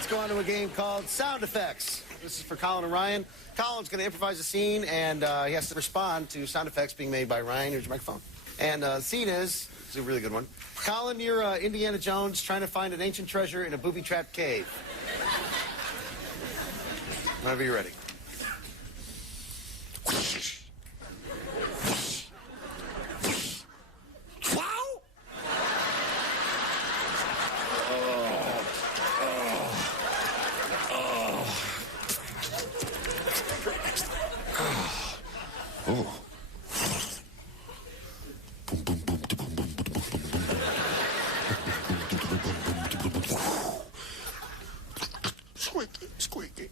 Let's go on to a game called Sound Effects. This is for Colin and Ryan. Colin's going to improvise a scene, and he has to respond to sound effects being made by Ryan. Here's your microphone. And the scene is a really good one. Colin, you're Indiana Jones trying to find an ancient treasure in a booby-trapped cave. Whenever you're ready. Oh. Boom, boom, boom, boom, boom, boom, boom, boom, boom. Squeaky, squeaky.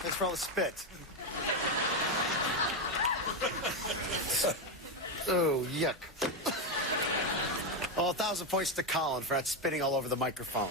Thanks for all the spit. Oh, yuck. Oh, 1,000 points to Colin for not spitting all over the microphone.